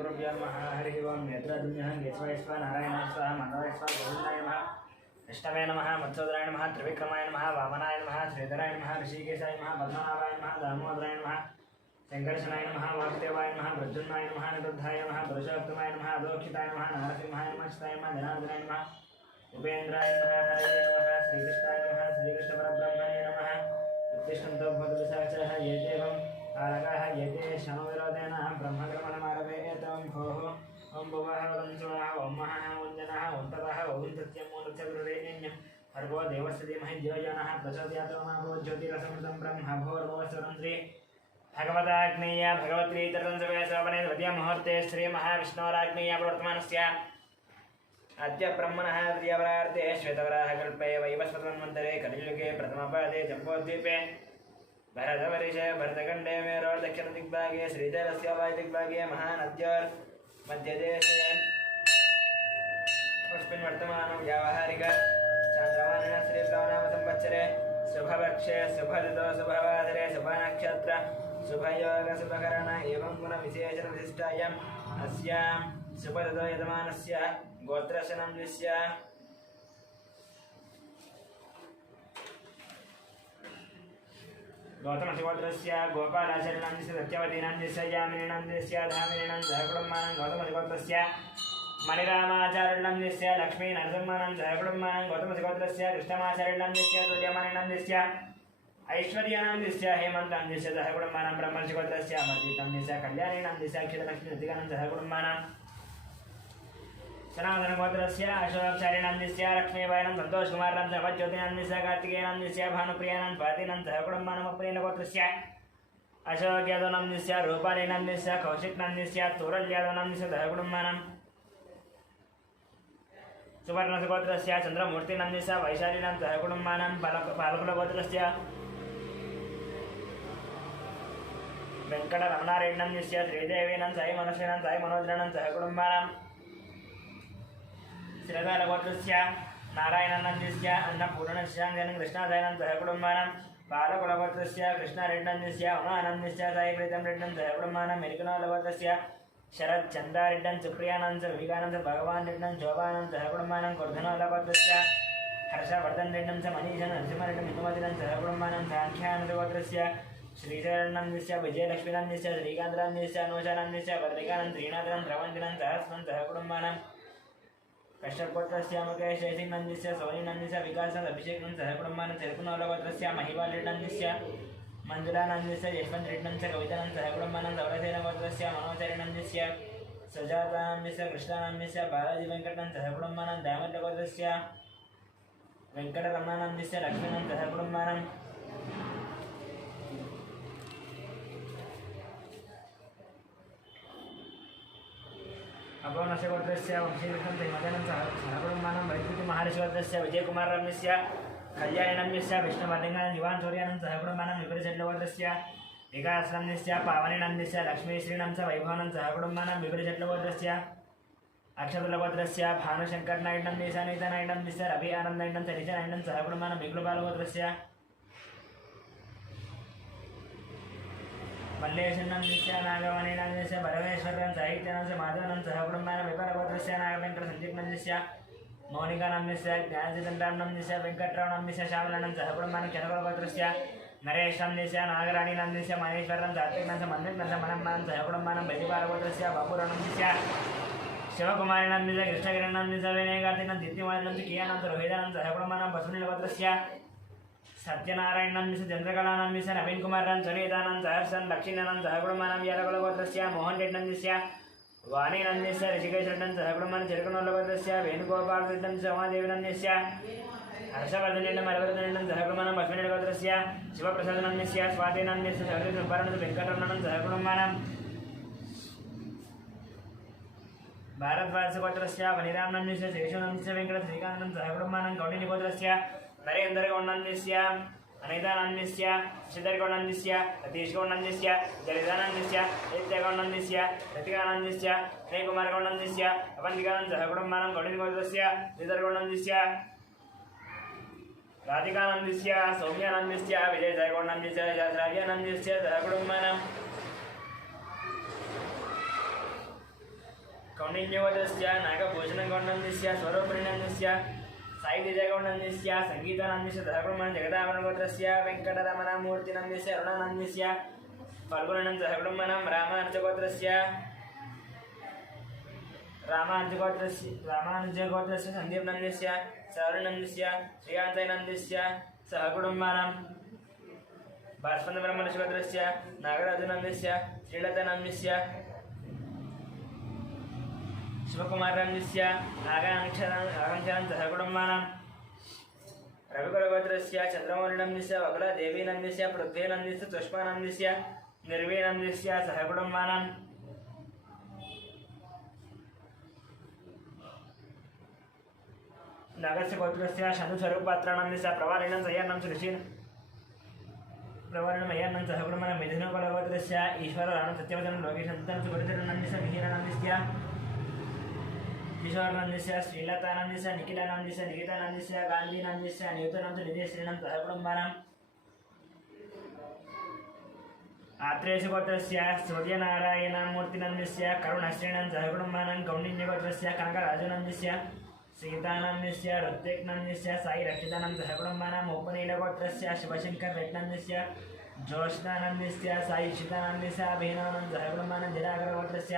श्रीगुरुभ्यो नमः हरिः ओं नेत्रद्युम्नः केशवः नारायणाय स्वाहा माधवाय स्वाहा गोविन्दाय नमः विष्णवे नमः मत्सोदराय नमः त्रिविक्रमाय नमः वामनाय नमः श्रीधराय नमः ऋषिकेशाय नमः पद्मनाभाय नमः दामोदराय नमः शंकरशनाय नमः वासुदेवाय नमः प्रद्युम्नाय नमः निरुद्धाय नमः पुरुषोत्तमाय नमः अदोक्षिताय नमः नरसिंहाय नमः चिताय नमः जनार्दनाय नमः उपेन्द्राय नमः हरये नमः श्रीकृष्णाय नमः श्रीकृष्णपरब्रह्मणे नमः उत्तिष्ठन्तो भवतु साक्षाः ये देवं तारकाः ये ते शमविरोधेन ब्रह्मक्रमणमारभेतं भोः ॐ भुवः ॐ स्वः ॐ महः ॐ जनः ॐ तपः ॐ सत्यम् ॐ रक्षगुरुरेण्यं भर्गो देवस्य धीमहि धियो यो नः प्रचोदयात् मा भो ज्योतिरसमृतं ब्रह्म भोर्भुवस्वरं श्री भगवताग्नेय भगवत्री तर्तंसवे शोभने द्वितीय मुहूर्ते श्री महाविष्णोराग्नेय प्रवर्तमानस्य अद्य ब्रह्मणः द्वितीयवरार्ते श्वेतवराहकल्पे वैवस्वतन्वन्तरे कलियुगे प्रथमपादे जम्बोद्वीपे भरतवर्षे भरतखण्डे मेरोर् दक्षिणदिग्भागे श्रीशैलस्य वायुदिग्भागे महानद्योर्मध्यदेशे अस्मिन् वर्तमानं व्यावहारिक चान्द्रमानेन श्रीप्लवनामसंवत्सरे शुभपक्षे शुभऋतौ शुभवासरे शुभनक्षत्र शुभयोग शुभकरण एवं गुणविशेषणविशिष्टायाम् अस्यां शुभऋतौ यजमानस्य गोत्रशनन्विष्य गौतमशिगोत्रस्य गोपालाचरणस्य सत्यवतीनन्दस्य यामिनीनन्दस्य धामिनीनन्दस्य कुटुम्बानां गौतमशिगोत्रस्य मणिरामाचार्यनन्दस्य लक्ष्मीनरसिंहानन्दस्य कुटुम्बानां गौतमशिगोत्रस्य कृष्णमाचार्यनन्दस्य सूर्यमणिनन्दस्य ऐश्वर्यानन्दस्य हेमन्तनन्दस्य सह कुटुम्बानां ब्रह्मशिगोत्रस्य अमरजीतनन्दस्य कल्याणीनन्दस्य अक्षितलक्ष्मीनन्दिकानन्दस्य कुटुम्बानां सनातनगोत्रस्य अशोकचार्यनन्दस्य लक्ष्मीबाईनं सन्तोषकुमारनन्दस्य भज्योतिनन्दस्य कार्तिकेयनन्दस्य भानुप्रियानन्द भारतीनन्दस्य कुटुम्बानामप्रियनगोत्रस्य अशोकयादवनन्दस्य रूपालीनन्दस्य कौशिकनन्दस्य तोरल्यादवनन्दस्य कुटुम्बानां सुवर्णसुगोत्रस्य चन्द्रमूर्तिनन्दस्य वैशालीनन्दस्य कुटुम्बानां पालकुलगोत्रस्य वेङ्कटरमणारेड्नन्दस्य श्रीदेवीनन्दस्य साई मनस्विनन्दस्य साई मनोजनन्दस्य कुटुम्बानां श्रीकालगोत्रस्य नारायणनन्दस्य अन्नपूर्णस्याङ्गनं कृष्णादयनन्दस्य कुटुम्बानां बालकुलगोत्रस्य कृष्णारेड्नन्दस्य उमानन्दस्य साईप्रीतं रेड्नन्दस्य कुटुम्बानां मेरिकनालगोत्रस्य शरच्चन्द्रारेड्डन् सुप्रियानन्दस्य विवेकानन्दस्य भगवान् रेड्डन् शोभानन्दस्य कुटुम्बानां कुर्धनालगोत्रस्य हर्षवर्धन् रेड्डन् मनीषन् नरसिंहरेड्डन् हिन्दुमतिनन्दस्य कुटुम्बानां साङ्ख्यानन्दगोत्रस्य श्रीशरणन्दस्य विजयलक्ष्मीनन्दस्य श्रीकान्तनन्दस्य अनुषानन्दस्य भद्रिकानन्द श्रीनाथनं द्रवन्तिनं सहस्रनन्दस्य कुटुम्बानां कश्यपगोत्रस्य मुकेश नन्दस्य सोनीनन्दस्य विकासनन्द अभिषेकनन्दस्य कुटुम्बानां तिरुकुनोलगोत्रस्य महिवालरेड्डन्दस्य मञ्जुलानन्दस्य यशवन्तरेड्डन्दस्य कवितानन्दस्य कुटुम्बानां धवलसेनगोत्रस्य मनोचरणन्दस्य सजातानन्दस्य कृष्णानन्दस्य बालाजी वेङ्कटनन्दस्य कुटुम्बानां दामल्लगोत्रस्य वेङ्कटरमणानन्दस्य लक्ष्मीनन्दस्य कुटुम्बानां अभवनशगोत्रस्य वंशीकृष्णं मदनन्दस्य सहकुटुम्बानां वैद्युति महर्षिगोत्रस्य विजयकुमारनन्दस्य कल्याणनन्दस्य विष्णुवर्धङ्गनं युवान् सूर्यानन्दस्य सहकुटुम्बानां विपरीचट्लगोत्रस्य विकासनन्दस्य पावनीनन्दस्य लक्ष्मीश्रीनन्दस्य वैभवानन्दस्य सहकुटुम्बानां विपरीचट्लगोत्रस्य अक्षतलगोत्रस्य भानुशङ्करनायडन्दस्य अनितानायडन्दस्य रवि आनन्दनायडन्दस्य निजनायडन्दस्य सहकुटुम्बानां विग्लुपालगोत्रस्य मल्लेशनन्दस्य नागमणिनन्दस्य भरवेश्वरन् साहित्यानन्दस्य माधवानन्दस्य सहकुटुम्बानां विपरगोत्रस्य नागवेङ्कट सञ्जीवनन्दस्य मौनिकानन्दस्य ज्ञानचन्द्रानन्दस्य वेङ्कटरावनन्दस्य श्यामलानन्दस्य सहकुटुम्बानां चन्द्रगोत्रस्य नरेशनन्दस्य नागराणीनन्दस्य महेश्वरन् सात्विकनन्दस्य मन्दिरनन्दस्य मनम्मानन्दस्य सहकुटुम्बानां बैदिपालगोत्रस्य बाबुरानन्दस्य शिवकुमारीनन्दस्य कृष्णगिरिनन्दस्य विनयकार्तिकनन्दस्य दीप्तिमानन्दस्य कियानन्दस्य रोहितानन्दस्य सहकुटुम्बानां बसवनीलगोत्रस्य सत्यनारायणनन्दस्य चन्द्रकलानन्दस्य नवीन कुमारन् सुनीतानन्द सहर्षन् लक्ष्मीनन्दस्य सहकुटुम्बानां यादवकुलगोत्रस्य मोहन रेड्डन्दस्य वाणीनन्दस्य ऋषिकेशरेड्डन्दस्य सहकुटुम्बानां चिरकुनोलगोत्रस्य वेणुगोपालरेड्डन्दस्य उमादेवीनन्दस्य हर्षवर्धनेन मरवर्धनेन्दस्य सहकुटुम्बानां बसवनीलगोत्रस्य शिवप्रसादनन्दस्य स्वातिनन्दस्य सहकुटुम्बानां वेङ्कटरमणन्दस्य सहकुटुम्बानां भारद्वाजगोत्रस्य वनिरामनन्दस्य शेषनन्दस्य वेङ्कट श्रीकान्तनन्दस्य सहकुटुम्बानां कौटिल्यगोत्रस्य नरेन्द्रगौडनन्दस्य अनितानन्दस्य श्रीधरगौडनन्दस्य सतीशगौडनन्दस्य जलितानन्दस्य नित्यगौडनन्दस्य रतिकानन्दस्य विनयकुमारगौडनन्दस्य अवन्तिकानन्दस्य कुटुम्बानां कौटिल्यगोत्रस्य श्रीधरगौडनन्दस्य राधिकानन्दस्य सौम्यानन्दस्य विजयजयगौडनन्दस्य श्राव्यानन्दस्य सहकुटुम्बानां कौंडिन्यगोत्रस्य नागभूषणगौंडन्यस्य स्वरूपरिणन्यस्य साहित्यजयगौंडन्यस्य सङ्गीतानन्दस्य सहकुटुम्बं जगदाभरणगोत्रस्य वेङ्कटरमणमूर्तिनन्दस्य अरुणानन्दस्य फाल्गुननं सहकुटुम्बं रामानुजगोत्रस्य सन्दीपनन्दस्य सौरनन्दस्य श्रीकान्तनन्दस्य सहकुटुम्बानां भास्वन्दब्रह्मणशिवगोत्रस्य नागराजनन्दस्य श्रीलतानन्दस्य शिवकुमारनन्दस्य नागाक्षरं सहकुटुम्बानां रविकुलगोत्रस्य चन्द्रमौलिनन्दस्य वकुलदेवीनन्दस्य पृथ्वीनन्दस्य तुष्मानन्दस्य निर्वीनन्दस्य सहकुटुम्बानां नागस्य गोत्रस्य शन्तुस्वरूपपात्रानन्दस्य प्रवारिणं सह्यान्नं ऋषीन् प्रवारणमय्यान्नं सहकुटुम्बानां मिथुनकुलगोत्रस्य ईश्वरराणं सत्यवचनं लोकेशन्तं सुगुरुचरणन्दस्य मिहिरानन्दस्य किशोरनन्दस्य श्रीलतानन्दस्य निखिलानन्दस्य निकितानन्दस्य गान्धीनन्दस्य नियुतनन्दस्य निधेश्रीणं सहकुटुम्बानाम् आत्रेयगोत्रस्य सूर्यनारायणमूर्तिनन्दस्य करुणश्रीणं सहकुटुम्बानां कौण्डिन्यगोत्रस्य कनकराजनन्दस्य सीतानन्दस्य ऋत्विक्नन्दस्य साई रक्षितानन्द सहकुटुम्बानाम् उपनीलगोत्रस्य शिवशङ्कररत्नन्दस्य जोष्णानन्दस्य साई इशितानन्दस्य अभिनवानन्द सहकुटुम्बानां जलागरगोत्रस्य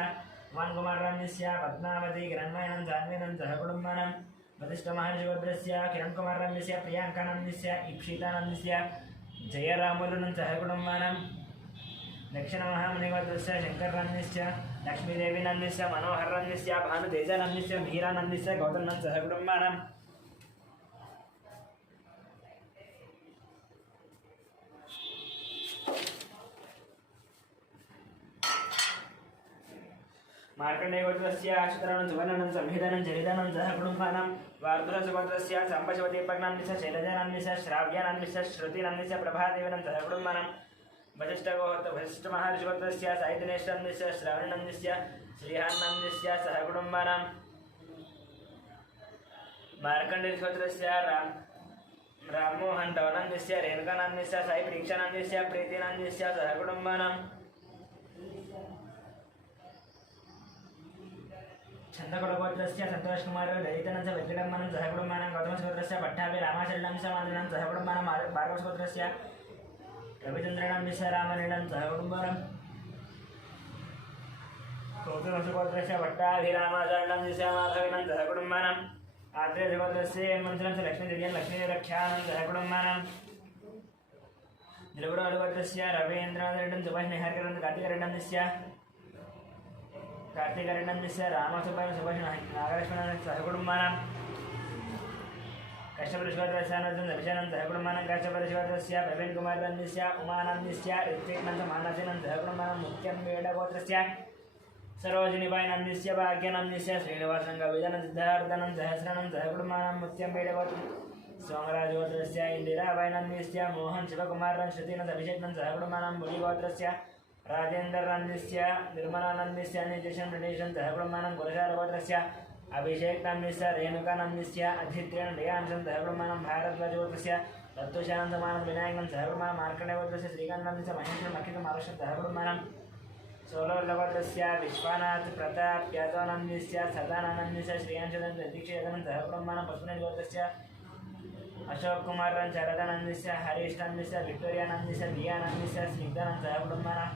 वान्कुमारनन्दस्य पद्मावती किरण्मयनं जाह्नवीनं सहकुटुम्बानां वसिष्ठमहर्षिगोत्रस्य किरणकुमारनन्दस्य प्रियाङ्कानन्दस्य इप्सितानन्दस्य जयरामुलुनं सहकुटुम्बानां दक्षिणमहामुनिगोत्रस्य शङ्करनन्दस्य लक्ष्मीदेवीनन्दस्य मनोहरनन्दस्य भानुतेजानन्दस्य मीरानन्दस्य गौतमनं सहकुटुम्बानां मार्कण्डेयगोत्रस्य अक्षतरणं सुवर्णनं संहितानं चरितानं सहकुटुम्बानां वार्धुरसगोत्रस्य सम्पशवदीपकनन्दस्य शैलजानन्दस्य श्राव्यानन्दस्य श्रुतिनन्दस्य प्रभादेवीनं सहकुटुम्बानां वसिष्ठमहर्षिगोत्रस्य साहित्यनेशनन्दस्य श्रावणनन्दस्य श्रीहानन्दस्य सहकुटुम्बानां मार्कण्डेयगोत्रस्य राममोहन दवनन्दस्य रेणुकानन्दस्य साई प्रीक्षानन्दस्य प्रीतिनन्दस्य सहकुटुम्बानां छन्दकुलगोत्रस्य संतोषकुमार ललितानन्दस्य वेङ्कटरमणं सहकुटुम्बानां गौतमगोत्रस्य पट्टाभि रामाचरणस्य माधुरं सहकुटुम्बानां भार्गवगोत्रस्य रविचन्द्रनन्दस्य रामलीलं सहकुटुम्बानां गौतमगोत्रस्य पट्टाभिरामाचरणस्य माधविनं सहकुटुम्बानां आत्रेयगोत्रस्य हेमन्तस्य लक्ष्मीदेव्यां सहकुटुम्बानां दिलपुरगोत्रस्य रवीन्द्रनाथरेड्डं सुभाषनिहारकरं कार्तिकरेड्डस्य कार्तिकरेड्डस्य रामसुब्बाय सुभाष नागलक्ष्मणं सहकुटुम्बानां कश्यपऋषिगोत्रस्य विजयनं सहकुटुम्बानां कश्यपऋषिगोत्रस्य प्रवीणकुमारनन्दस्य उमानन्दस्य ऋत्विक्नन्दस्य मानसिनं सहकुटुम्बानां मुख्यम्बेडगोत्रस्य सरोजिनीबाईनन्दस्य भाग्यनन्दस्य श्रीनिवासं गविदनं सिद्धार्थनं सहस्रनं सहकुटुम्बानां मुख्यम्बेडगोत्र सोमराजगोत्रस्य इन्दिराबाईनन्दस्य मोहन शिवकुमारं श्रुतिनं अभिषेकनं सहकुटुम्बानां मुनिगोत्रस्य राजेन्द्रनन्दस्य निर्मलानन्दस्य निजशं ऋणेशं सहकुटुम्बानां कुलशालगोत्रस्य अभिषेकनन्दस्य रेणुकानन्दस्य अधित्रेण दयांशं सहकुटुम्बानां भारद्वाजगोत्रस्य दत्तुशानन्दमानं विनायकं सहकुटुम्बानां मार्कण्डेयगोत्रस्य श्रीकान्तनन्दस्य महेन्द्रं अखिलमारुषं सहकुटुम्बानां सोलवल्लगोत्रस्य विश्वनाथ प्रताप यादवानन्दस्य सदानन्दस्य श्रीयांशदं दीक्षितं सहकुटुम्बानां पशुपतिगोत्रस्य अशोक कुमारं शरदानन्दस्य हरीशनन्दस्य विक्टोरियानन्दस्य दियानन्दस्य स्निग्धानन्द सहकुटुम्बानां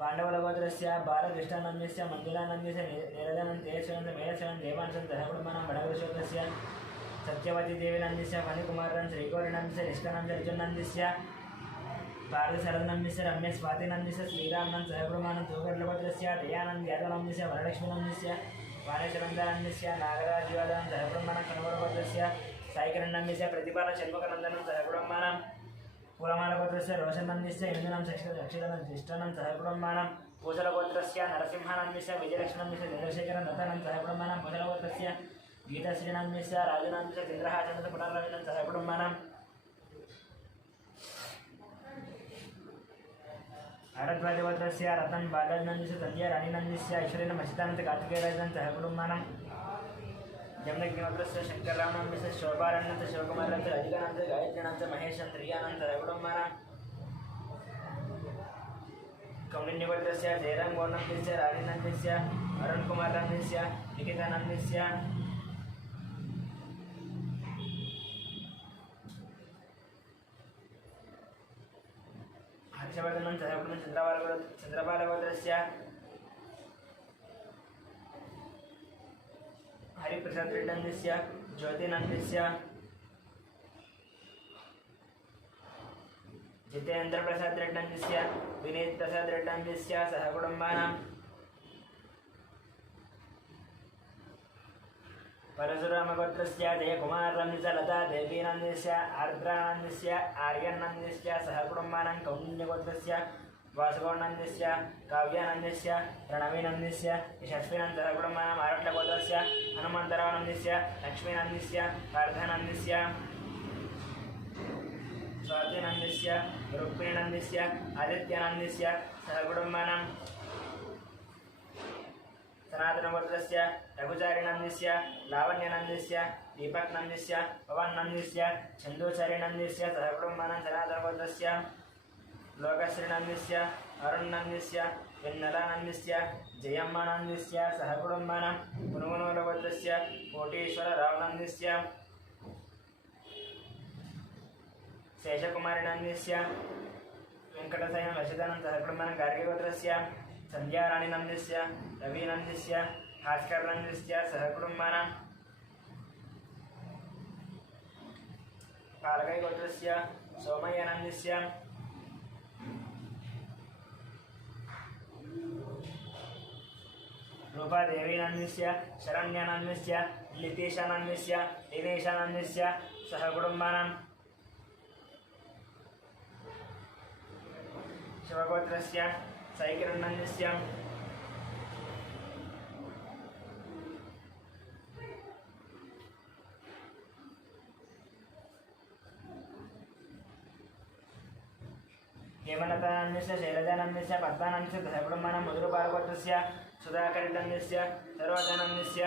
पाण्डवलगोत्रस्य बालकृष्णानन्दस्य मन्दुलानन्दस्य नीरदानन्द तेजस्वनन्द महेश्वरन् देवांशं सहकुटुम्बानां बडगोत्रस्य सत्यवतीदेवीनन्दस्य फणिकुमारं श्रीगौरीनन्दस्य निष्कानन्द अर्जुननन्दस्य पार्थशरदनन्दस्य रम्य स्वातिनन्दस्य श्रीरामनं सहकुटुम्बानां तूगर्लगोत्रस्य दयानन्द यादवनन्दस्य वरलक्ष्मीनन्दस्य वाणेश्वरनन्दस्य नागराजयोधनं सहकुटुम्बानां कनवरगोत्रस्य साईकरण्डस्य प्रतिपाल षण्मुखनन्दनं सहकुटुम्बानां पुरमालगोत्रस्य रोशनन्दस्य इंदुनं रक्षितनं ज्येष्ठनं सहकुटुम्बानां पूजलगोत्रस्य नरसिंहानन्दस्य विजयलक्ष्मणस्य चन्द्रशेखरं दत्तानं सहकुटुम्बानां भुजलगोत्रस्य गीताश्रीनन्दस्य राजनन्दस्य चन्द्रहासनस्य पुनर्रविनं सहकुटुम्बानां भारद्वाजगोत्रस्य रतन बालाजनन्दस्य तन्या राणीनन्दस्य ऐश्वर्यनं मसितानन्द कार्तिकेयराजनं सहकुटुम्बानां जमदग्निगोत्रस्य शङ्कररामनन्दस्य शोभानन्दस्य शिवकुमारनन्दस्य राधिकानन्दस्य गायत्रीनन्दस्य महेशं त्रियानन्दस्य सहकुटुम्बानां कौंडिन्यगोत्रस्य जयराम गौर्णस्य राजेन्द्रस्य अरुण कुमार नंदस्य निकिता नंदस्य हर्षवर्धन चंद्रपाल गोत्रस्य हरिप्रसाद रेड्डी नंदस्य ज्योति नंदस्य जितेन्द्र प्रसाद रेड्डी नंदस्य विनीत प्रसाद रेड्डी नंदस्य सहकुटुंबानां परशुराम गोत्रस्य जयकुमार नंदस्य लता देवी नंदस्य आर्द्रा नंदस्य आर्यन नंदस्य सहकुटुंबानां कौंडिन्य गोत्रस्य वासुगौड़ नंदस्य काव्या नंदस्य प्रणवी नंदस्य यशस्वी नंद सहकुटुंबानां आरट्ल गोत्रस्य हनुमंतराव नंदस्य लक्ष्मी नंदस्य पार्थ नंदस्य स्वाति नंदस्य रुक्मिणी नंदस्य आदित्य नंदस्य सहकुटुंबानां सनातन गोत्रस्य रघुचारी नंदस्य लावण्य नंदस्य दीपक नंदस्य पवन नंदस्य चंदूचारी नंदस्य सहकुटुंबानां सनातन गोत्रस्य लोकश्री नंदस्य अरुण नंदस्य वेन्नला नंदस्य जयम्मा नंदस्य सहकुटुंबानां पुनवनूर गोत्रस्य कोटीश्वर राव नंदस्य शेषकुमारी नंदस्य वेंकटशयन लक्षितानंद सहकुटुंबानां गार्गी गोत्रस्य संध्या राणी नंदस्य रवि नंदस्य भास्कर नंदस्य सहकुटुंबानां पालगै गोत्रस्य सोमय्य नंदस्य रूपा देवी नंदस्य शरण्य नंदस्य लितेश नंदस्य दिनेश नंदस्य सहकुटुंबानां शिवगोत्रस्य साईकिरण नंदस्य हेमलता नंदस्य शैलजा नंदस्य पद्मा नंदस्य सहकुटुंबानां मधुरपाल गोत्रस्य सुधाकर नंदस्य सरोजा नंदस्य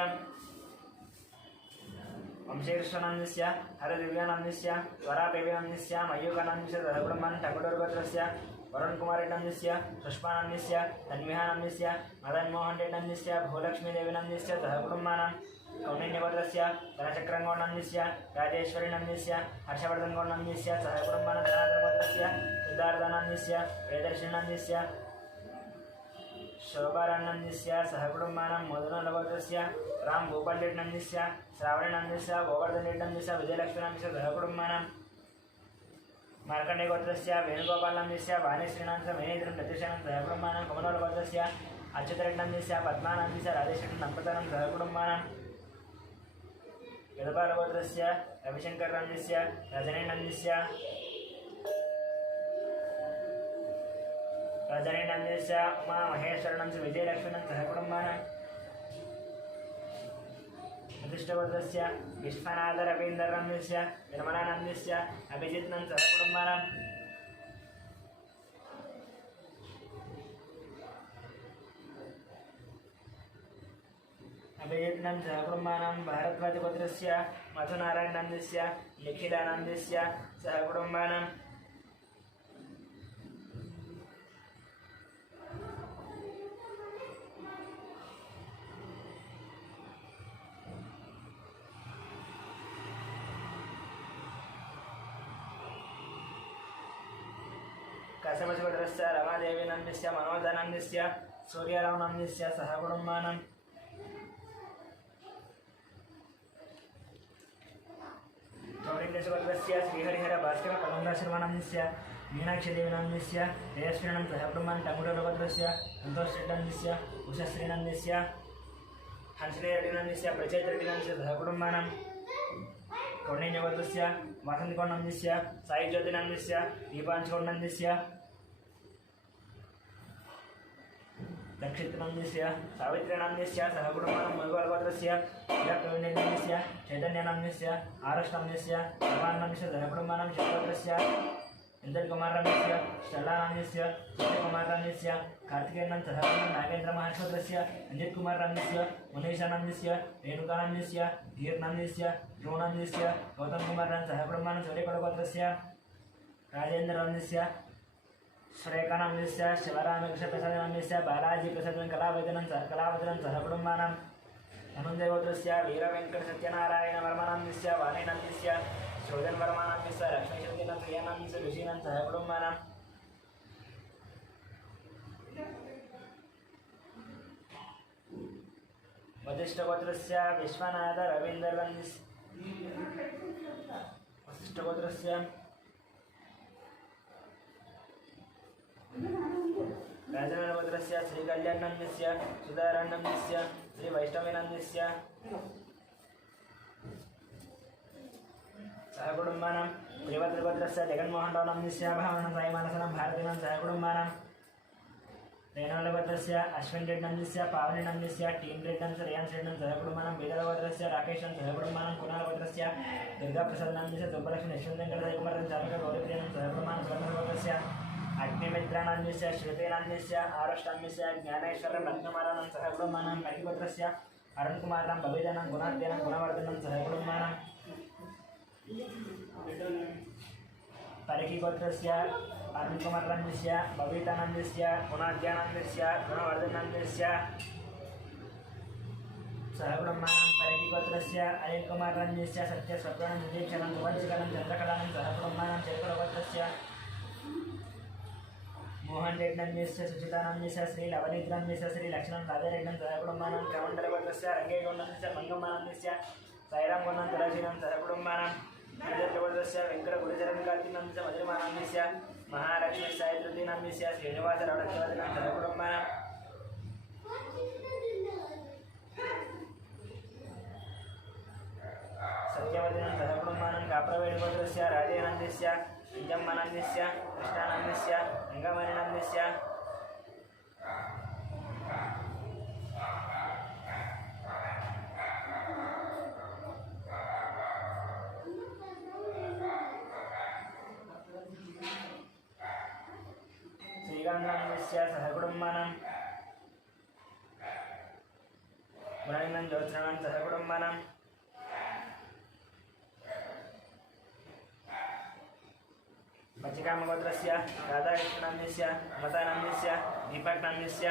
वंशीकृष्ण नंदस्य हरदिव्या नंदस्य वरादेवी नंदस्य मयूख नंदस्य सहकुटुंबानां टंगुडूर गोत्रस्य वरुण कुमार नंदस्य पुष्पा नंदस्य तन्विहा नंदस्य मदन मोहन रेड्डी नंदस्य भूलक्ष्मी देवी नंदस्य सहकुटुंबानां कौंडिन्य गोत्रस्य धनचक्रं गौड़ नंदस्य राजेश्वरी नंदस्य हर्षवर्धन गौड़ नंदस्य सहकुटुंबानां धनाधन गोत्रस्य सिद्धार्थ नंदस्य प्रियदर्शि नंदस्य शोभाराम नंदस्य सहकुटुंबानां मधुनल गोत्रस्य राम भूपाल रेड्डी नंदस्य श्रावणी नंदस्य गोवर्धन रेड्डी नंदस्य विजयलक्ष्मी नंदस्य सहकुटुंबानां मार्कंडे गोत्रस्य वेणुगोपाल नंदस्य वाणीश्री नंदस्य महेन्द्रन प्रतिशनं सहकुटुंबानां कमलोल गोत्रस्य अच्युत रेड्डी नंदस्य पद्मा नंदस्य राजेश्वरी नंपतनं सहकुटुंबानां यदपाल गोत्रस्य रविशंकर नंदस्य रजनी नंदस्य उमा महेश्वर नंदस्य विजयलक्ष्मी नंदस्य सहकुटुंबानां अधिष्ठगोत्रस्य विश्वनाथ रवीन्द्र नंदस्य निर्मला नंदस्य अभिजित नंदस्य सहकुटुंबानां अभिजित नंदस्य सहकुटुंबानां भारद्वाज गोत्रस्य मधुनारायण नंदस्य निखिला नंदस्य सहकुटुंबानां कसमसगोत्रस्य रमादेवी नंदस्य मनोज नंदस्य सूर्यराव नंदस्य सहकुटुंबानां चौडिन्यसगोत्रस्य श्रीहरिहर भास्कर कलंदा शर्मा नंदस्य मीनाक्षी देवी नंदस्य जयश्री नंदस्य सहकुटुंबानां टंगुडूर गोत्रस्य संतोष रेड्डी नंदस्य उषश्री नंदस्य हंसनी रेड्डी नंदस्य प्रचेत रेड्डी नंदस्य सहकुटुंबानां कौंडिन्य गोत्रस्य वसंत गौड़ नंदस्य साई ज्योति नंदस्य दीपांश गौड़ नंदस्य दक्षित नंदस्य सावित्री नंदस्य सहकुटुंबानां मुलगोल गोत्रस्य प्रवीण नंदस्य चैतन्य नंदस्य आरश नंदस्य भगवान नंदस्य सहकुटुंबानां शिवगोत्रस्य इंद्र कुमार नंदस्य शला नंदस्य सूर्य कुमार नंदस्य कार्तिकेय नंदस्य सहकुटुंबानां नागेंद्र महाश्वत्रस्य अंजित कुमार नंदस्य मुनीषा नंदस्य रेणुका नंदस्य धीर नंदस्य ध्रुव नंदस्य गौतम कुमार नंदस्य सहकुटुंबानां सूर्यकुल गोत्रस्य राजेंद्र नंदस्य श्रेकानन्दस्य शिवरामकृष्णप्रसादनन्दस्य बालाजीप्रसादनं कलावदनं सह कुटुम्बानां धनुञ्जयगोत्रस्य वीरवेङ्कटसत्यनारायणवर्मानन्दस्य वाणीनन्दस्य शोधनवर्मानन्दस्य लक्ष्मीशक्तिनं प्रियानन्दस्य ऋषीनं सह कुटुम्बानां वसिष्ठगोत्रस्य विश्वनाथ रवीन्द्रनन्दस्य वसिष्ठगोत्रस्य राजनगोत्रस्य श्रीकल्याणनन्दस्य सुधारानन्दस्य श्रीवैष्णवीनन्दस्य सहकुटुम्बानां श्रीभद्रगोत्रस्य जगन्मोहनरावनन्दस्य भावनं साईमानसनं भारतीनं सहकुटुम्बानां रेणालगोत्रस्य अश्विन रेड्डनन्दस्य पावनीनन्दस्य टीम रेड्डनन्दस्य रेयन्स रेड्डनन्दस्य सहकुटुम्बानां बीदरगोत्रस्य राकेशनं सहकुटुम्बानां कुणालगोत्रस्य दुर्गाप्रसादनन्दस्य सुब्बलक्ष्मी यशवन्तवेङ्कटकुमारन् चालक गौरीप्रियनं सहकुटुम्बानां सुवर्णगोत्रस्य अग्निमित्रानन्दस्य श्रुतेनन्दस्य आरुष्टान्यस्य ज्ञानेश्वरं रत्नमारानं सहकुटुम्बानां नखिगोत्रस्य अरुणकुमारं भवेदनं गुणाद्यनं गुणवर्धनं सहकुटुम्बानां परिकिगोत्रस्य अरुणकुमारनन्दस्य भवितानन्दस्य गुणाद्यानन्दस्य गुणवर्धनन्दस्य सहकुटुम्बानां परिकिगोत्रस्य अनिलकुमारनन्दस्य सत्यस्वप्रणन्दीक्षणं सुवंशिकनं चन्द्रकलानं सहकुटुम्बानां चैत्रगोत्रस्य मोहन रेड्डनन्दस्य सुचितानन्दस्य श्री लवनीन्द्रनन्दस्य श्री लक्ष्मण राजारेड्डन सहकुटुम्बानां क्रमण्डलगोत्रस्य रङ्गेगौडनन्दस्य मंगमानन्दस्य साईरामगौडनं तुलसीनं सहकुटुम्बानां विजयगोत्रस्य वेङ्कटगुरुचरणकार्तिनन्दस्य मधुरमानन्दस्य महालक्ष्मी सायत्रतीनन्दस्य श्रीनिवासरवणत्वदनं सहकुटुम्बानां सत्यवतीनं सहकुटुम्बानां काप्रवेणगोत्रस्य राजेनन्दस्य विजम्मानन्दस्य कृष्णानन्दस्य रङ्गमणिनन्दस्य श्रीगन्धानन्दस्य सहकुटुम्बानां गुणनिनं ज्योत्सनां सहकुटुम्बानां मचिकामगोत्रस्य राधाकृष्णनन्दस्य मतानन्दस्य दीपकनन्दस्य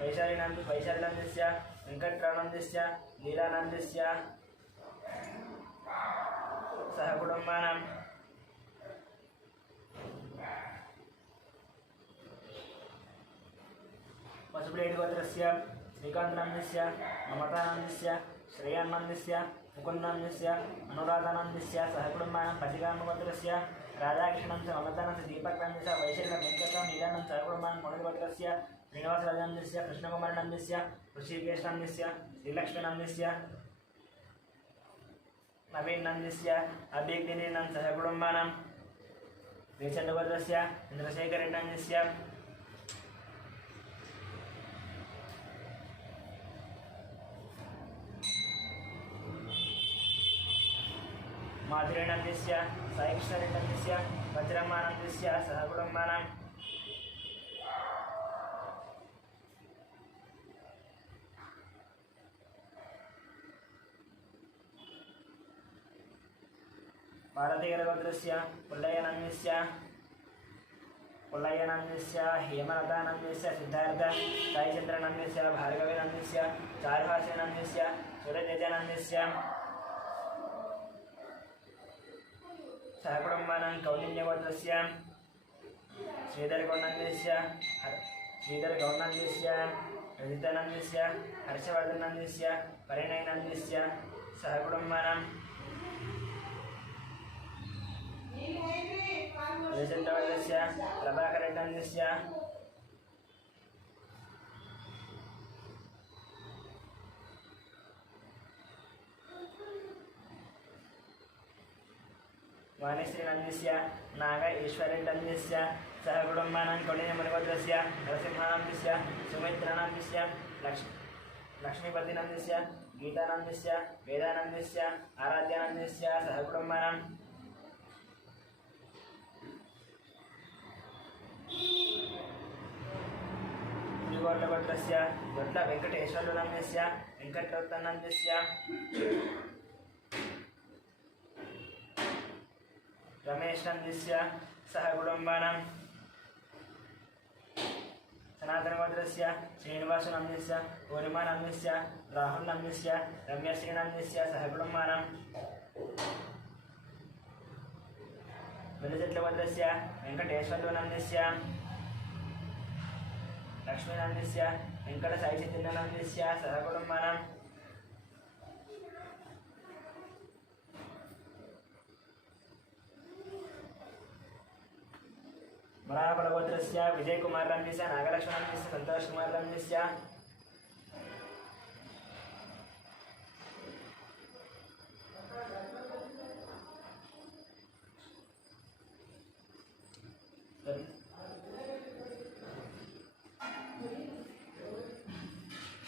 वैशालीनन्दस्य वेङ्कटरावनन्दस्य लीलानन्दस्य सहकुटुम्बानां पशुप्लेटगोत्रस्य श्रीकान्तनन्दस्य ममतानन्दस्य श्रेयानन्दस्य मुकुन्दनन्दस्य अनुराधानन्दस्य सहकुटुम्बानां पतिकामगोत्रस्य राधाकृष्णनन्दस्य ममतानन्दस्य दीपकनन्दस्य वैशाल्यं वेङ्कटं लीलानन्दं सहकुटुम्बानां कोणगोत्रस्य श्रीनिवासराजानन्दस्य कृष्णकुमारनन्दस्य ऋषिकेशनन्दस्य श्रीलक्ष्मीनन्दस्य नवीननन्दस्य अभिज्ञानीनं सहकुटुम्बानां रेचण्डगोत्रस्य चन्द्रशेखरनन्दस्य माधुरीनन्दस्य साईकृष्णरेड्डनन्दस्य वज्रमानन्दस्य सहकुटुम्बानां भारतीयगोत्रस्य पुल्लयनन्दस्य हेमलतानन्दस्य सिद्धार्थ साईचन्द्रनन्दस्य भार्गवीनन्दस्य चारुहासिनन्दस्य सुरतेजनन्दस्य सहकुटुम्बानां कौलिन्यगोत्रस्य श्रीधरगौडनन्दस्य रजितानन्दस्य हर्षवर्धननन्दस्य परिणयनन्दस्य सहकुटुम्बानां रेचण्डवर्धस्य प्रभाकरनन्दस्य वाणीश्रीनन्दस्य नाग ईश्वरेड्डनन्दस्य सहकुटुम्बानां कौलिन्यमुनिगोत्रस्य नरसिंहानन्दस्य सुमित्रानन्दस्य लक्ष्मीपतिनन्दस्य गीतानन्दस्य वेदानन्दस्य आराध्यानन्दस्य सहकुटुम्बानां श्रीगोट्लगोत्रस्य दोड्ड वेङ्कटेश्वरनन्दस्य वेङ्कटरत्ननन्दस्य रमेशनन्दस्य सह कुटुम्बानां सनातनगोत्रस्य श्रीनिवासनन्दस्य पूर्णिमानन्दस्य राहुलनन्दस्य रम्यश्रीनन्दस्य सह कुटुम्बानां वेलचट्लगोत्रस्य वेङ्कटेश्वरनन्दस्य लक्ष्मीनन्दस्य वेङ्कटसाईचैतन्यनन्दस्य सह कुटुम्बानां मरापलगोत्रस्य विजयकुमारनन्दस्य नागलक्ष्मणनन्दस्य सन्तोषकुमारनन्दस्य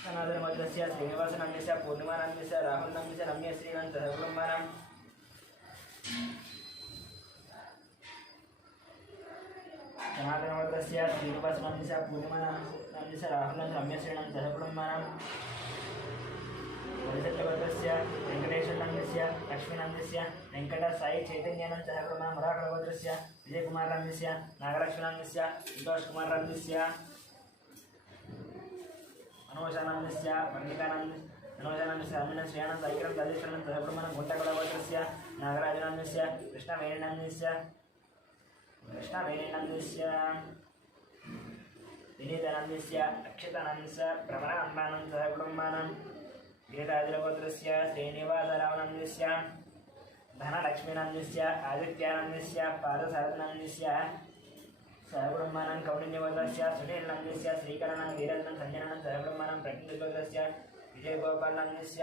सनातनगोत्रस्य श्रीनिवासनन्दस्य पूर्णिमानन्दस्य राहुलनन्दस्य रम्यश्रीनन्दस्य सह कुटुम्बानां सनातनगोत्रस्य श्रीनिवासनन्दस्य पूर्णिमानन्दस्य राहुलनन्दस्य रम्यश्रीनन्दस्य सह कुटुम्बानां वेलचट्लगोत्रस्य वेङ्कटेश्वरनन्दस्य लक्ष्मीनन्दस्य वेङ्कटसाईचैतन्यानन्दस्य सह कुटुम्बानां मराठगोत्रस्य विजयकुमारनन्दस्य नागलक्ष्मणनन्दस्य सन्तोषकुमारनन्दस्य मनोजानन्दस्य मनोजानन्दस्य अमिनं श्रीयानन्द ऐकरं राजेश्वरनन्दस्य सह कुटुम्बानां गुण्टकलगोत्रस्य नागराजनन्दस्य कृष्णवेणिनन्दस्य विनीतानन्दस्य अक्षतानन्दस्य भ्रमराम्बानन्दस्य सह कुटुम्बानां गिरिराजगोत्रस्य श्रीनिवासरावनन्दस्य धनलक्ष्मीनन्दस्य आदित्यानन्दस्य पादसारथनन्दस्य सह कुटुम्बानां कौण्डिन्यगोत्रस्य सुनीलनन्दस्य श्रीकरनं वीरनं सञ्जनं सह कुटुम्बानां प्रज्ञगोत्रस्य विजयगोपालनन्दस्य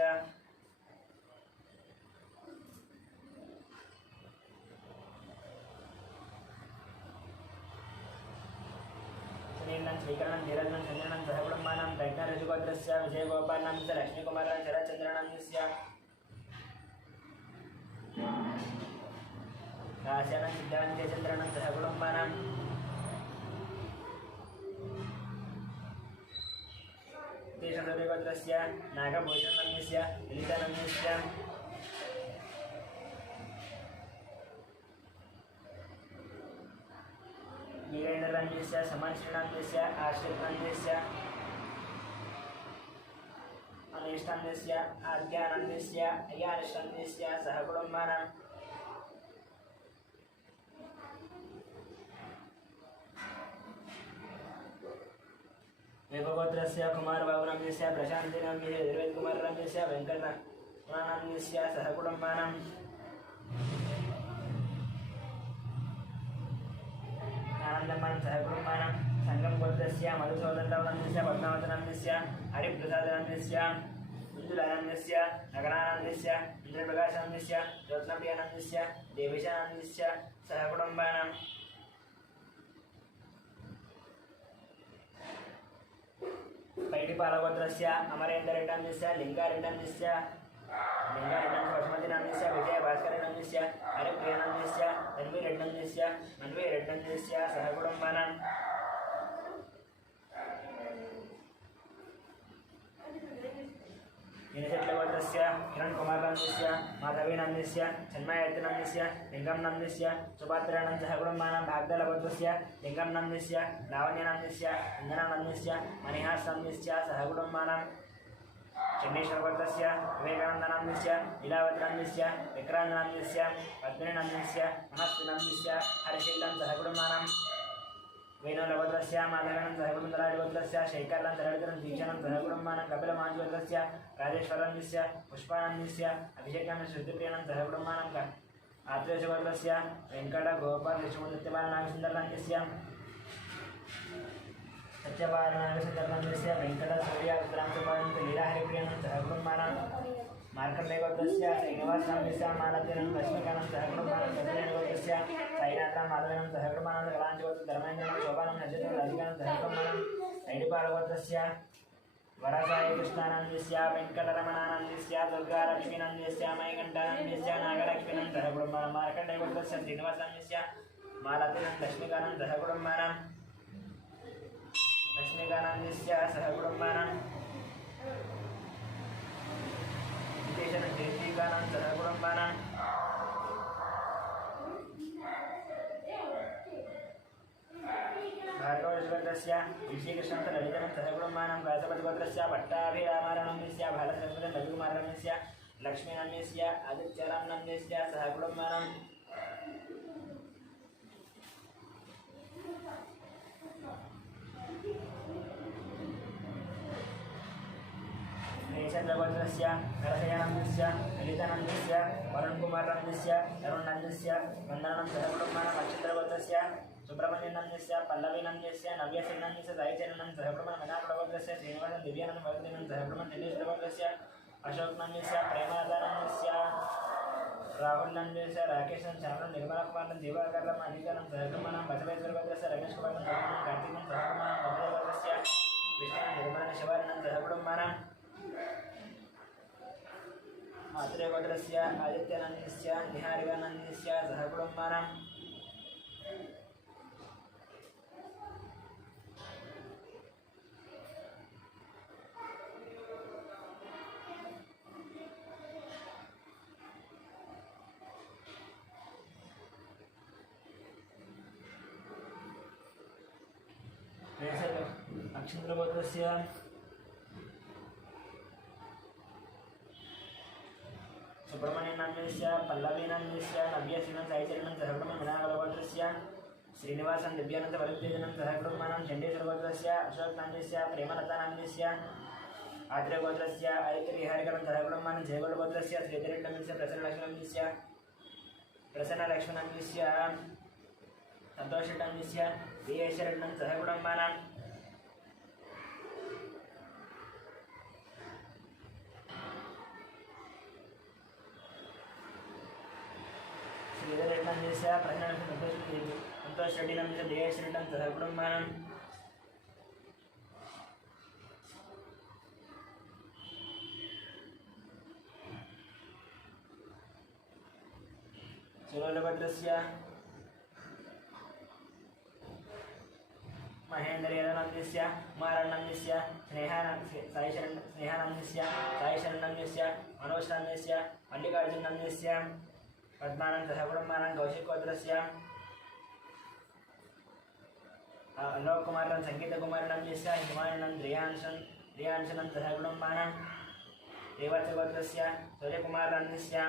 श्रीकरणं धीरजनं सञ्जनं सह कुटुम्बानां प्रज्ञारजगोत्रस्य विजयगोपालनन्दस्य लक्ष्मीकुमारं शरच्चन्द्रनन्दस्य रास्यानं सिद्धान्त्यचन्द्रनं सह कुटुम्बानां देशदुर्गोत्रस्य नागभूषणनन्दस्य ललितानन्दस्य वीरेन्द्रनन्दस्य समानश्रीनन्दस्य आश्रितनन्दस्य अनिष्टानन्दस्य आद्यानन्दस्य अय्यानिष्टानन्दस्य सह कुटुम्बानां वेगोत्रस्य कुमारबाबुनन्दस्य प्रशान्तिनन्दस्य द्रविडकुमारनन्दस्य वेङ्कटरमणनन्दस्य सह कुटुम्बानां आनन्दमनं सह कुटुम्बानां संगमगोत्रस्य मधुसूदननन्दस्य पद्मावतनन्दस्य हरिप्रसादनन्दस्य मंजुलानन्दस्य नगरानन्दस्य इंद्रप्रकाशानन्दस्य रत्नप्रियानन्दस्य देवेशानन्दस्य सह कुटुम्बानां पैटिपालगोत्रस्य अमरेन्द्ररेड्डनन्दस्य लिङ्गारेड्डनन्दस्य वसुमतिनन्दस्य विजयभास्करनन्दस्य हरिप्रियानन्दस्य तन्वीरेड्डनन्दस्य मन्वीरेड्डनन्दस्य सह कुटुम्बानां गिरिशेट्लगोत्रस्य किरणकुमारनन्दस्य माधवीनन्दस्य चन्मयत्नन्दस्य लिङ्गमनन्दस्य सुभद्रानन्दस्य सह कुटुम्बानां भाग्दलगोत्रस्य लिङ्गमनन्दस्य लावण्यनन्दस्य अञ्जनानन्दस्य मणिहासनन्दस्य सह कुटुम्बानां चन्नेश्वरगोत्रस्य विवेकानन्दनन्दस्य लीलावतीनन्दस्य विक्रान्तनन्दस्य पद्मिनीनन्दस्य महस्विनन्दस्य हरिशीलं सह कुटुम्बानां वेणुलगोत्रस्य माधवानन्दस्य सह कुटुम्बराजगोत्रस्य शेखरनन्दस्य ललितनन्दस्य दीक्षानन्दस्य सह कुटुम्बानां कपिलमानगोत्रस्य राजेश्वरनन्दस्य पुष्पानन्दस्य अभिषेकानन्दस्य शुद्धिप्रियानन्दस्य सह कुटुम्बानां आत्रेयगोत्रस्य वेङ्कटगोपाल विष्णुदत्तबालनागसुन्दरनन्दस्य सत्यपालनागसुन्दरनन्दस्य वेङ्कटसूर्याग्रामसुपानन्दस्य लीलाहरिप्रियानन्दस्य सह कुटुम्बानां मार्कण्डेयगोत्रस्य श्रीनिवासनन्दस्य मालतीनन्दस्य लक्ष्मीकानन्दस्य सह कुटुम्बानां कपिलेन्द्रगोत्रस्य साईनाथं माधवानन्दस्य सह कुटुम्बानां कलाञ्चगोत्रस्य धर्मेन्द्रनं शोभानं नक्षत्रं राधिकानन्दस्य सह कुटुम्बानां ऐडिपालगोत्रस्य वरसायकृष्णानन्दस्य वेङ्कटरमणानन्दस्य दुर्गालक्ष्मीनन्दस्य मयिकण्ठानन्दस्य नागलक्ष्मीनन्दस्य सह कुटुम्बानां मार्कण्डेयगोत्रस्य श्रीनिवासनन्दस्य मालतीनन्दस्य लक्ष्मीकानन्दस्य सह कुटुम्बानां लक्ष्मीकानन्दस्य सह कुटुम्बानां विशेषणं जयतीकानन्दस्य सह कुटुम्बानां गोत्रस्य ऋषिकृष्णं ललितं सह कुटुम्बानां गाजपति गोत्रस्य पट्टाभिरामारणस्य भारतरत्न रविकुमारस्य लक्ष्मीनन्यस्य आदित्यरामनन्यस्य सह कुटुम्बानां चंद्रगोत्रस्य नरसयनन्दस्य ललितानन्दस्य वरुणकुमारनन्दस्य तरुणनन्दस्य वन्दनं सहकुटुम्बानां नक्षत्रगोत्रस्य सुब्रह्मण्यनन्दस्य पल्लवीनन्दस्य नव्यश्रीनन्दस्य साईचरणं सहकुटुम्बानां मीनाकुलगोत्रस्य श्रीनिवासन दिव्यानन्दं भक्तिनं सहकुटुम्बानां दिनेशगोत्रस्य अशोकनन्दस्य प्रेमदानन्दस्य राहुलनन्दस्य राकेशं चामरं निर्मलकुमारं दिवाकरं अनिकनं सहकुटुम्बानां बसवेश्वरगोत्रस्य रमेशकुमारं सहकुटुम्बानां कार्तिकं सहकुटुम्बानां भद्रगोत्रस्य कृष्णं निर्मलं शिवानन्दं सहकुटुम्बानां आत्रेयगोत्रस्य आदित्यनन्दस्य निहारिकानन्दस्य सह कुटुम्बानां अक्षन्द्रगोत्रस्य सुब्रह्मण्यनन्दस्य पल्लवीनन्दस्य नव्यश्रीनं साईचरणं सहकुटुम्बानां मीनाकुलगोत्रस्य श्रीनिवासं दिव्यानन्दवरद्विजनं सहकुटुम्बानां चण्डीश्वरगोत्रस्य अशोकनन्दस्य प्रेमलतानन्दस्य आत्रेयगोत्रस्य आदित्यविहारिकनं सहकुटुम्बानां जयगोलगोत्रस्य श्रीधरेड्डनन्दस्य प्रसन्नलक्ष्मणस्य संतोषेड्डनन्दस्य वीरेश्वरेड्डनं सहकुटुम्बानां श्रीधरेड्डनन्दस्य प्रसन्नलक्ष्मण संतोषेड्डनन्दस्य देयेश्वरेड्डनं सहकुटुम्बानां सुरोलभद्रस्य महेन्द्रेन्द्रनन्दस्य कुमारनन्दस्य स्नेहानन्दस्य साईशरणनन्दस्य मनोजनन्दस्य मल्लिकार्जुननन्दस्य पद्मानन्द सहकुटुम्बानां कौशिकगोत्रस्य अलोककुमारं संगीतकुमारनन्दस्य हिमानन्दं रियांशनं सहकुटुम्बानां देवचगोत्रस्य सूर्यकुमारनन्दस्य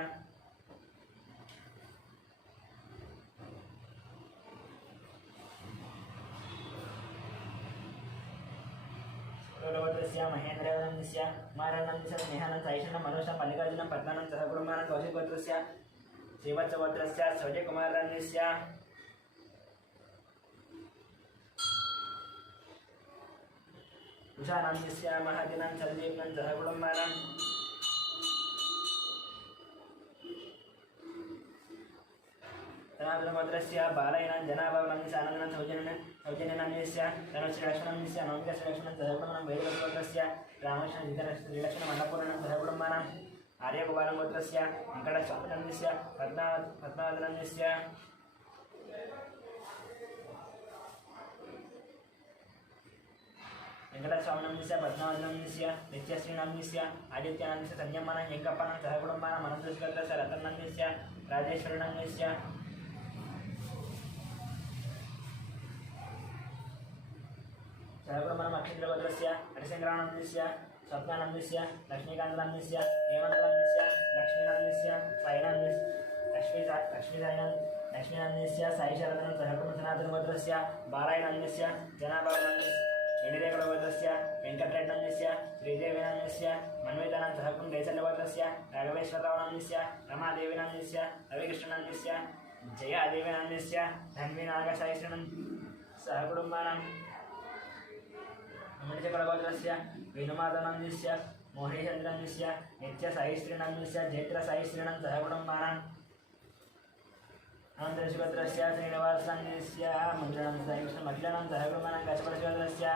गौरवस्य महेन्द्रनन्दस्य कुमारनन्दस्य स्नेहानन्द साईशरणं मनोजं मल्लिकार्जुनं पद्मानन्द सहकुटुम्बानां कौशिकगोत्रस्य श्रीवत्सगोत्रस्य सूर्यकुमारनन्दस्य उषानन्दस्य महदिनं चलदीपनं सहकुटुम्बानां तनातनगोत्रस्य बालयनं जनाभावनन्दस्य आनन्दनं सौजन्यनन्दस्य तनुश्रीलक्ष्मणनन्दस्य नौमिकश्रीलक्ष्मणं सहकुटुम्बानां वैदिकगोत्रस्य रामकृष्णश्रीलक्ष्मणम् अन्नपूर्णं सहकुटुम्बानां आर्यकुमारगोत्रस्य वेङ्कटस्वामिनन्दस्य पद्मावतनन्दस्य वेङ्कटस्वामिनन्दस्य पद्मावतनन्दस्य नित्यश्रीनन्दस्य आदित्यानन्दस्य संयमनं वेङ्कप्पनं सहकुटुम्बानां अनन्तगोत्रस्य रतननन्दस्य राजेश्वरनन्दस्य सहकुटुम्बानां अक्षन्द्रगोत्रस्य हरिशङ्करानन्दस्य स्वप्नानन्दस्य लक्ष्मीकान्तनन्दस्य हेमन्तनन्दस्य लक्ष्मीनन्दस्य लक्ष्मीनन्दस्य साईशरणं सहकुटुम्ब सनातनगोत्रस्य बालायनन्दस्य जनाभावनन्दस्य वेणिरेकलगोत्रस्य वेङ्कटरेड्डनन्दस्य श्रीदेवीनन्दस्य मन्वितानन्द सहकुटुम्ब देशलगोत्रस्य राघवेश्वररावनन्दस्य रमादेवीनन्दस्य रविकृष्णनन्दस्य जयादेवीनन्दस्य धन्वीनागसाईशरणं सहकुटुम्बानां मणिचक्रगोत्रस्य वेणुमाधवनन्दस्य मोहेशन्द्रनन्दस्य नित्यसाईश्रीनन्दस्य जैत्रसाईश्रीनं सहकुटुम्बानां अनन्तरशिवगोत्रस्य श्रीनिवासनन्दस्य मञ्जुळानन्दसाईकृष्णम् अखिलानं सहकुटुम्बानां कचपरशिवगोत्रस्य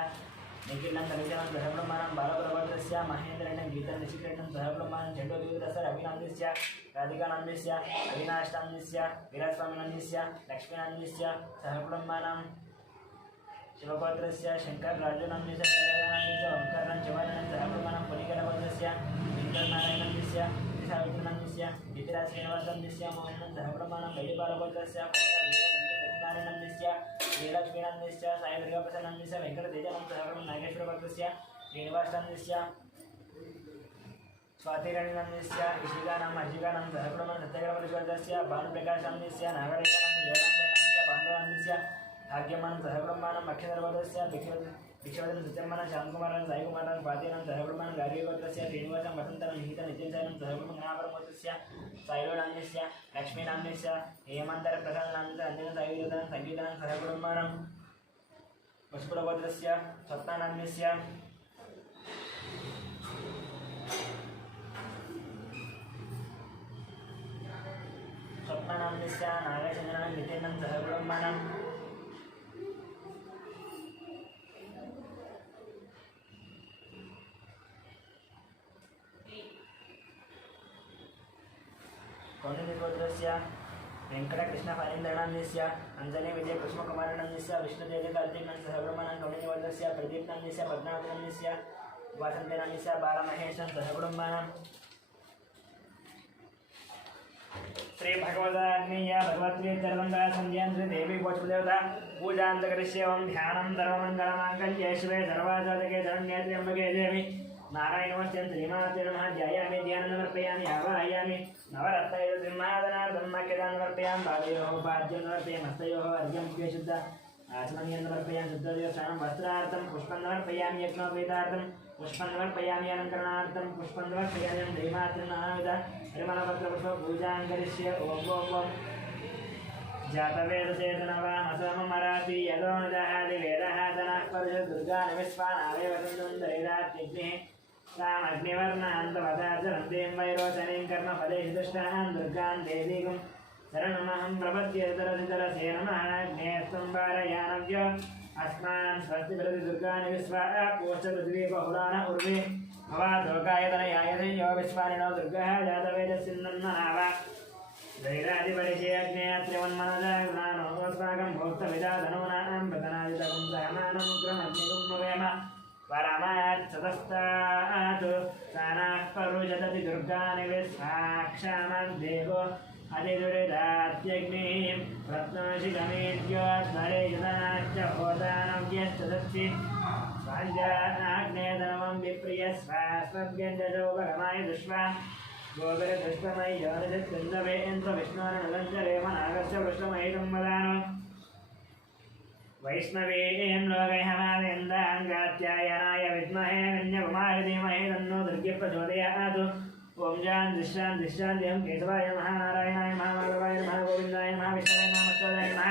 निखिलं कलिशनं सहकुटुम्बानां बालकुलगोत्रस्य महेन्द्रेण गीतं ऋषिकेणं सहकुटुम्बानां झण्डोद्योगस्य रविनन्दस्य राधिकानन्दस्य अविनाशनन्दस्य वीरस्वामिनन्दस्य लक्ष्मीनन्दस्य सहकुटुम्बानां शिवगोत्रस्य शङ्करराजुनन्दस्य वेदानन्दस्य ओंकारनं शिवानन्दं सहकुटुम्बानां पुलिकलगोत्रस्य वेङ्कटनारायणनन्दस्य सावित्रिनन्दस्य नितिराज श्रीनिवासनन्दस्य मोहनं सहकुटुम्बानां वैदिकबालगोत्रस्य सत्यनारायणनन्दस्य श्रीलक्ष्मीनन्दस्य साईदुर्गाप्रसन्नन्दस्य वेङ्कटतेजनन्दः नागेश्वरभक्तस्य श्रीनिवासनन्दस्य स्वातिरणीनन्दस्य इशिकानां अर्जिकानां सहकुटुम्बं सत्यग्रमलिश्वरस्य भानुप्रकाशनन्दस्य नागरेशानन्दस्य योगानन्दस्य पाण्डवानन्दस्य भाग्यमानं सहकुटुम्बानां अक्षरभद्रस्य भिक्षवदनं सत्यम्मानं श्यामकुमारं साईकुमारं स्वातिनं सहकुटुम्बानं गार्गीगोत्रस्य श्रीनिवासं वसन्तं निहितं नित्यञ्जनं सहकुटुम्बं महापरमोत्रस्य साईलोनान्दस्य लक्ष्मीनान्दस्य हेमन्तरप्रसादनान्दस्य अञ्जन साईविरोधनं सङ्गीतं सहकुटुम्बानं पशुपुरगोत्रस्य स्वप्नानन्दस्य स्वप्नानन्दस्य नागचन्द्रनं नित्यनं सहकुटुम्बानं कौंडिन्यगोत्रस्य वेङ्कटकृष्णफणीन्द्रनन्दस्य अंजनी विजय कुसुमकुमारनन्दस्य विष्णुतेजकार्तिकनन्दस्य सहकुटुम्बानां कौंडिन्यगोत्रस्य प्रदीपनन्दस्य पद्मावतीनन्दस्य वासन्तीनन्दस्य बालमहेशं सहकुटुम्बानां श्री भगवदाग्नेय भगवत्री चरवंगा संध्यांद्र देवी गोचदेवता पूजांतकरिष्यवं ध्यानं सर्वमंगलमांगल्ये शिवे सर्वासाधके शरण्ये त्र्यंबके देवी नारायणमस्तं श्रीमाते नमः ध्यायामि ध्यानमर्पयामि आवाहयामि नवरत्नैः सिंहासनार्थं मक्यदानमर्पयामि पादयोः पाद्यं समर्पयामि हस्तयोः अर्घ्यं मुखे शुद्ध आचमनीयं समर्पयामि शुद्धदेवस्नानं वस्त्रार्थं पुष्पं समर्पयामि यज्ञोपवीतार्थं पुष्पं समर्पयामि अलङ्करणार्थं पुष्पं समर्पयामि श्रीमातृ नानाविध परिमलपत्रपुष्पपूजां करिष्ये ॐ जातवेदचेतनवामसमराति यदो निदहाति वेदः तनः परश दुर्गानिविश्वानावे वसन्तुन्दरेदात्यग्निः तामग्निवर्णान्तवदाचरन्तीं वैरोचनीं कर्मफलैः दुष्टान् दुर्गान् देवीगुं शरणमहं प्रपद्ये तरसितरसे नमः अग्नेस्त्वं वारयानव्य अस्मान् स्वस्तिप्रति दुर्गानि विश्वा पोष्टपृथिवी बहुलान उर्वे भवादोकायतनयाय यो विश्वानिनो दुर्गः जातवेदस्सिन्नन्ननावा दैरादिपरिचयज्ञात्रिवन्मनदाग्नानोस्माकं भोक्तविदाधनूनां प्रतनादितकं सहमानं क्रमग्निगुं नुवेम परमाच्छतस्तात् सानाः परुजदति दुर्गानि विश्वाक्षामद्देवो अधिदुरिदात्यग्निः रत्नशिखमेद्योद्धरे जनाश्च होदानव्यश्चदत्सि स्वाञ्जाग्नेदनवं विप्रियस्वास्मभ्यञ्जोपगमाय दुष्वा गोविरदुष्टमयि योनिजत्कुन्दवेन्द्र विष्णोरनुगञ्जरेमनागस्य पृष्ठमयितं वदानो वैष्णवीं लोकैहमावेन्दाङ्गात्यायनाय विद्महे विन्यकुमारि धीमहि तन्नो दुर्गे प्रचोदयात् ॐ शान्तिः केशवाय नमः नारायणाय नमः माधवाय नमः गोविन्दाय नमः विष्णवे नमः मत्स्याय नमः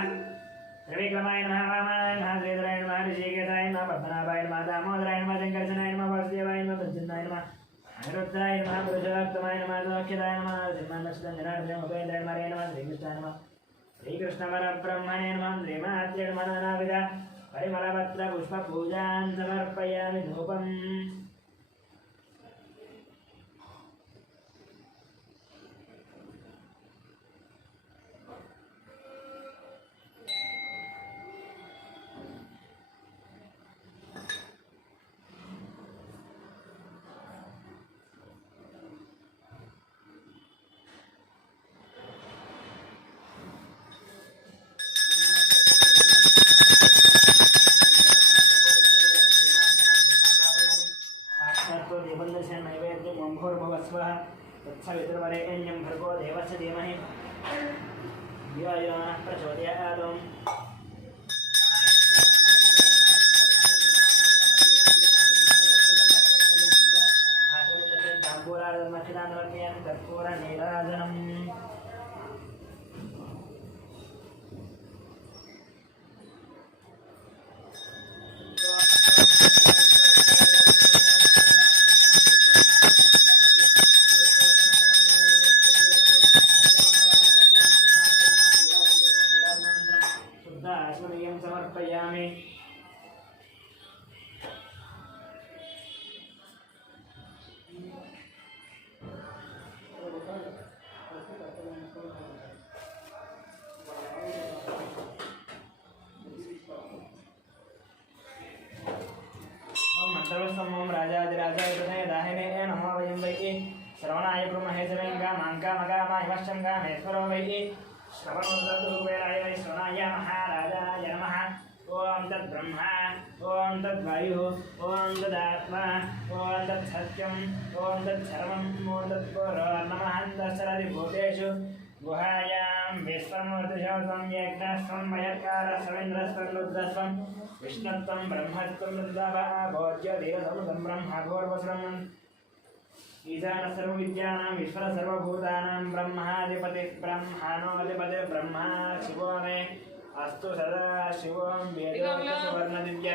त्रिविक्रमाय नमः वामनाय नमः श्रीधराय नमः ऋषिकेशाय नमः पद्मनाभाय नमः दामोदराय नमः शङ्करजनाय नमः वासुदेवाय नमः प्रद्युम्नाय नमः अनिरुद्धाय नमः पुरुषोत्तमाय नमः सौख्यदाय नमः सिंहानन्दनाय उपेन्द्राय नमः नमः श्रीकृष्णाय नमः श्रीकृष्णपरब्रह्मणे नमः श्रीमात्रे नमः नानाविध परिमलपत्रपुष्पपूजां समर्पयामि धूपम् तत्सवितुर्वरेण्यं भर्गो देवस्य धीमहि धियो यो नः प्रचोदयात् ताम्बूलादमक्षितान्वर्पयामि कर्पूरनीराजनम् समर्पयामि मंत्रवस्तमों राजाधिराजाय दाहिने नमो वयं वै श्रवणाय ब्रह्महेतवें गामाङ्कामगामायमश्चं गामेश्वरो वै श्रवणोदरतुर्वेदाय वैश्वनाय महाराजाय नमः ओम तद्ब्रह्मा ओम तद्वायुः ओम तदात्मा ओम तत्सत्यम् ओम तत्सर्वम् ओम तत्पुरुर्नमः दशरथिभूतेषु गुहायां विश्वमूर्तिशोत्वं यज्ञस्त्वं मयत्कारस्त्वमिन्द्रस्त्वं रुद्रस्त्वं विष्णुत्वं ब्रह्मत्वं रुद्रः भोज्यधीरसमुदं ब्रह्मभूर्वसुरम् ईशान सर्वविद्यानां ईश्वर सर्वभूतानां ब्रह्माधिपतिः ब्रह्माणोऽधिपतिः ब्रह्मा शिवो मे अस्तु सदा शिवों वेदोक्तसुवर्णदिव्य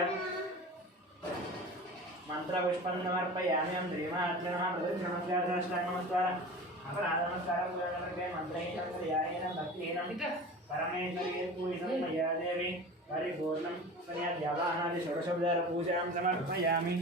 मन्त्रपुष्पं समर्पयामि अहं श्रीमात्मनः प्रदक्षिणमस्काराष्टाङ्गमस्कार अपराधनमस्कारं पूर्णवर्गे मन्त्रहीनं क्रियाहीनं भक्तिहीनं परमेश्वरी पूजितं मया देवी परिपूर्णं स्वयाद्यावाहनादि षोडशोपचारपूजां समर्पयामि